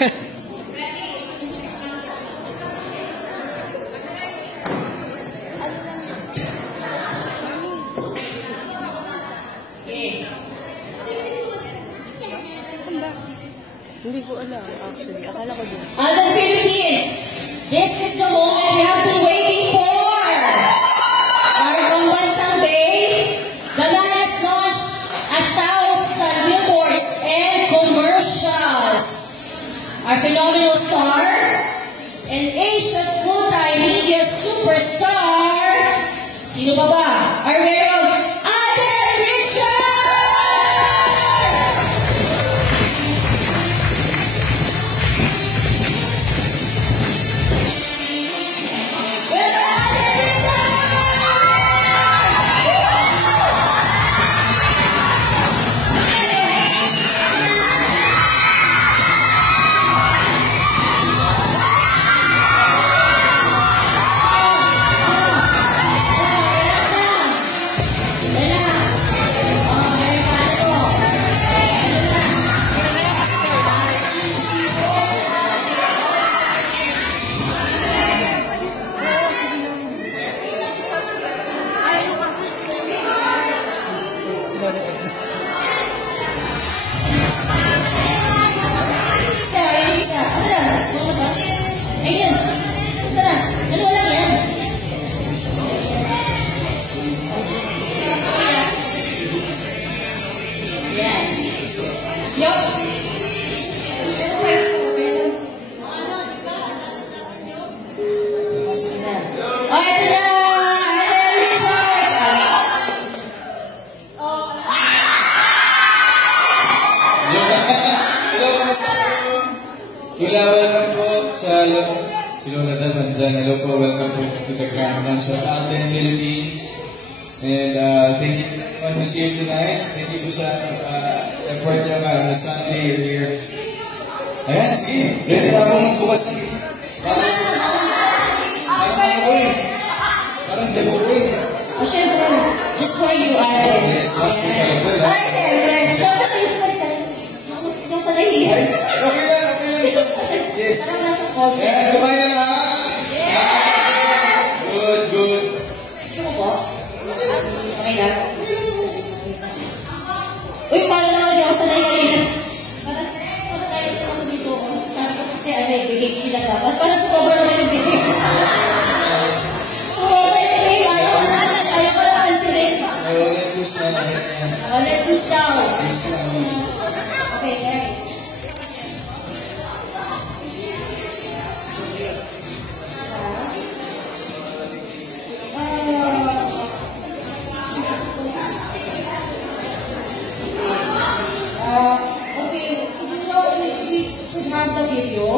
Hindi ko alam, actually. Akala ko din. Other Philippines, this is the moment we have been waiting for. Our Pambansang Day, the line has launched 1,000 billboards and commercials. Our phenomenal star and Asia's multimedia superstar, sino ba ba? Our very own Alden Richards! Ayun. Sana. Dalawa lang yan. Yan. Yup. Oh, ito na. Alden Richards. Hello, kamusta po? Welcome po sa sinunod naman dyan. Hello po, welcome po to the Grand Launch of Alden Philippines. And thank you for everyone who's here tonight. Thank you po sa effort niyo para na Sunday you're here. Ayan, sige. Ready na po magbukas. Parang debutin. Oh, syempre. Just for you, Alden. Yes, last week alam po. Ay, syempre. Dapat ito pa rin. Nung sa nahihiyan. Okay lang. Yes. Parang nasa concert. Ayan, kumain na ha? Good, good. Gusto mo po? Okay lang. Uy, parang naman di ako sanay kanina. Parang tayo naman dito. Sabi ko kasi behave sila dapat. Parang sober naman yung behave. Sober yung behave. Ayaw ko naman sila. Let loose na. Let loose daw. Okay, guys. Okay, siguro we could have the video.